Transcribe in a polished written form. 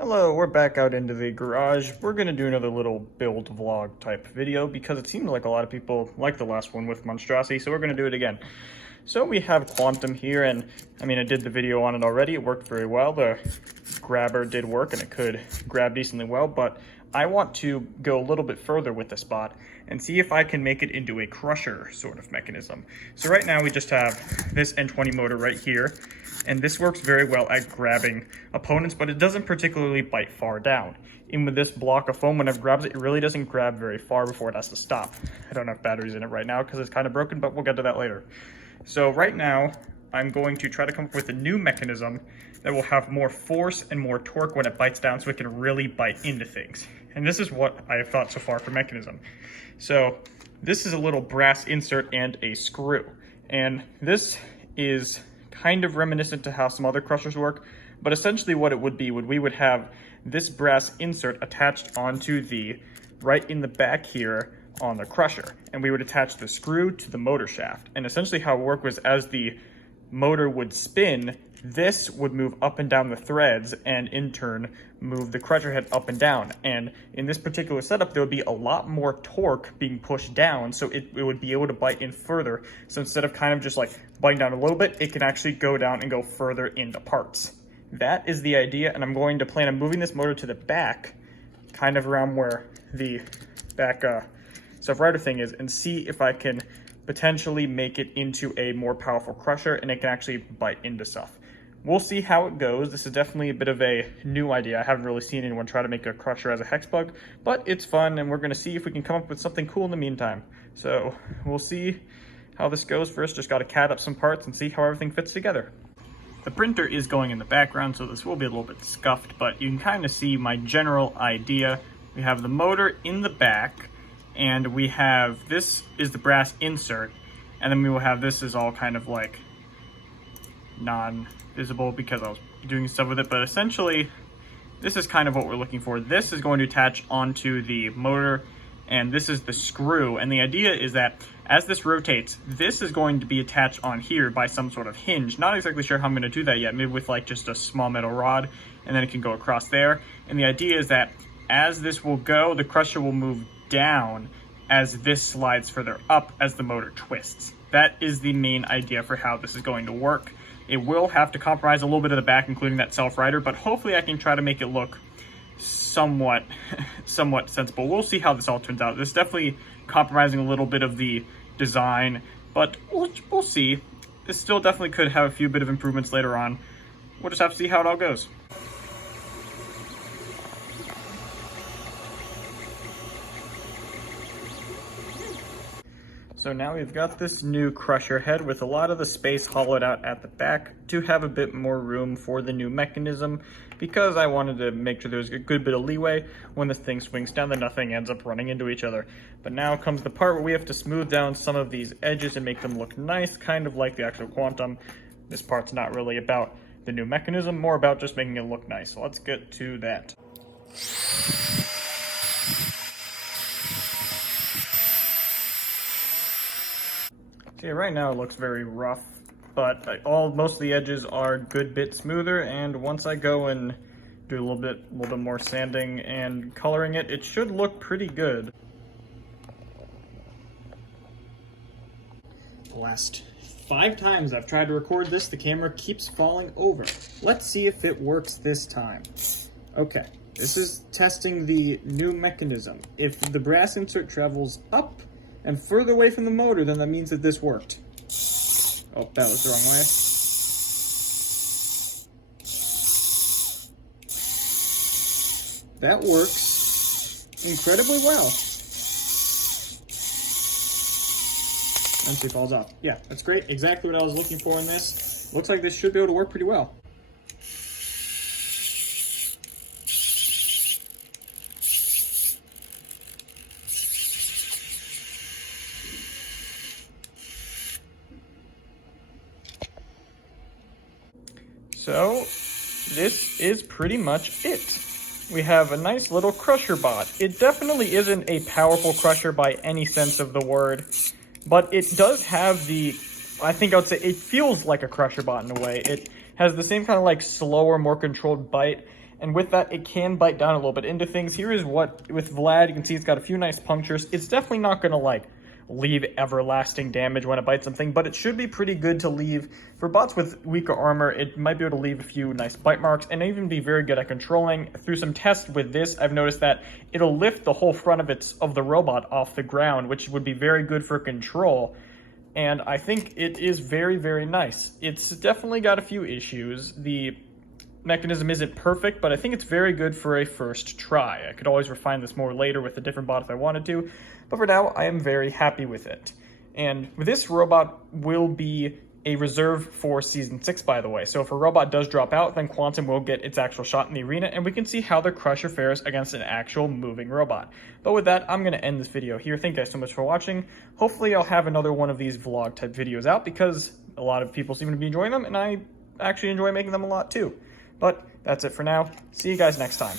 Hello, we're back out into the garage. We're going to do another little build vlog type video because it seemed like a lot of people liked the last one with Monstrosity, so we're going to do it again. So we have Quantum here, and I did the video on it already. It worked very well. The grabber did work and it could grab decently well, but I want to go a little bit further with the spot and see if I can make it into a crusher sort of mechanism. So right now we just have this N20 motor right here, and this works very well at grabbing opponents, but it doesn't particularly bite far down. Even with this block of foam, when it grabs it, it really doesn't grab very far before it has to stop. I don't have batteries in it right now because it's kind of broken, but we'll get to that later. So right now, I'm going to try to come up with a new mechanism that will have more force and more torque when it bites down so it can really bite into things. And this is what I have thought so far for mechanism. So this is a little brass insert and a screw. And this is kind of reminiscent to how some other crushers work, but essentially what it would be we would have this brass insert attached onto right in the back here on the crusher, and we would attach the screw to the motor shaft. And essentially how it worked was as the motor would spin, this would move up and down the threads and in turn move the crusher head up and down. And in this particular setup, there would be a lot more torque being pushed down, so it would be able to bite in further. So instead of kind of just like biting down a little bit, it can actually go down and go further into parts. That is the idea, and I'm going to plan on moving this motor to the back, kind of around where the back self-rider thing is, and see if I can potentially make it into a more powerful crusher and it can actually bite into stuff. We'll see how it goes. This is definitely a bit of a new idea. I haven't really seen anyone try to make a crusher as a HEXBUG, but it's fun and we're going to see if we can come up with something cool in the meantime. So we'll see how this goes. First, just got to CAD up some parts and see how everything fits together. The printer is going in the background, so this will be a little bit scuffed, but you can kind of see my general idea. We have the motor in the back, and we have, this is the brass insert, and then we will have this is all kind of like non-visible because I was doing stuff with it, but essentially this is kind of what we're looking for. This is going to attach onto the motor, and this is the screw, and the idea is that as this rotates, this is going to be attached on here by some sort of hinge. Not exactly sure how I'm going to do that yet, maybe with like just a small metal rod, and then it can go across there. And the idea is that as this will go, the crusher will move down as this slides further up as the motor twists. That is the main idea for how this is going to work. It will have to compromise a little bit of the back, including that self-rider, but hopefully I can try to make it look somewhat sensible. We'll see how this all turns out. This is definitely compromising a little bit of the design, but we'll see. This still definitely could have a few bit of improvements later on. We'll just have to see how it all goes. So now we've got this new crusher head with a lot of the space hollowed out at the back to have a bit more room for the new mechanism, because I wanted to make sure there's a good bit of leeway when this thing swings down that nothing ends up running into each other. But now comes the part where we have to smooth down some of these edges and make them look nice, kind of like the actual Quantum. This part's not really about the new mechanism, more about just making it look nice. So let's get to that. See, right now it looks very rough, but most of the edges are a good bit smoother, and once I go and do a little bit more sanding and coloring it, it should look pretty good. The last 5 times I've tried to record this, the camera keeps falling over. Let's see if it works this time. Okay, this is testing the new mechanism. If the brass insert travels up and further away from the motor, then that means that this worked. Oh, that was the wrong way. That works incredibly well. And she falls off. Yeah, that's great. Exactly what I was looking for in this. Looks like this should be able to work pretty well. So this is pretty much it. We have a nice little crusher bot. It definitely isn't a powerful crusher by any sense of the word, but it does have I think I would say it feels like a crusher bot in a way. It has the same kind of like slower, more controlled bite, and with that, it can bite down a little bit into things. Here is what, with Vlad, you can see it's got a few nice punctures. It's definitely not going to, like, leave everlasting damage when it bites something, but it should be pretty good to leave. For bots with weaker armor, it might be able to leave a few nice bite marks and even be very good at controlling. Through some tests with this, I've noticed that it'll lift the whole front of the robot off the ground, which would be very good for control. And I think it is very, very nice. It's definitely got a few issues. The mechanism isn't perfect, but I think it's very good for a first try. I could always refine this more later with a different bot if I wanted to, but for now, I am very happy with it. And this robot will be a reserve for Season 6, by the way. So if a robot does drop out, then Quantum will get its actual shot in the arena, and we can see how the Crusher fares against an actual moving robot. But with that, I'm going to end this video here. Thank you guys so much for watching. Hopefully, I'll have another one of these vlog-type videos out, because a lot of people seem to be enjoying them, and I actually enjoy making them a lot too. But that's it for now. See you guys next time.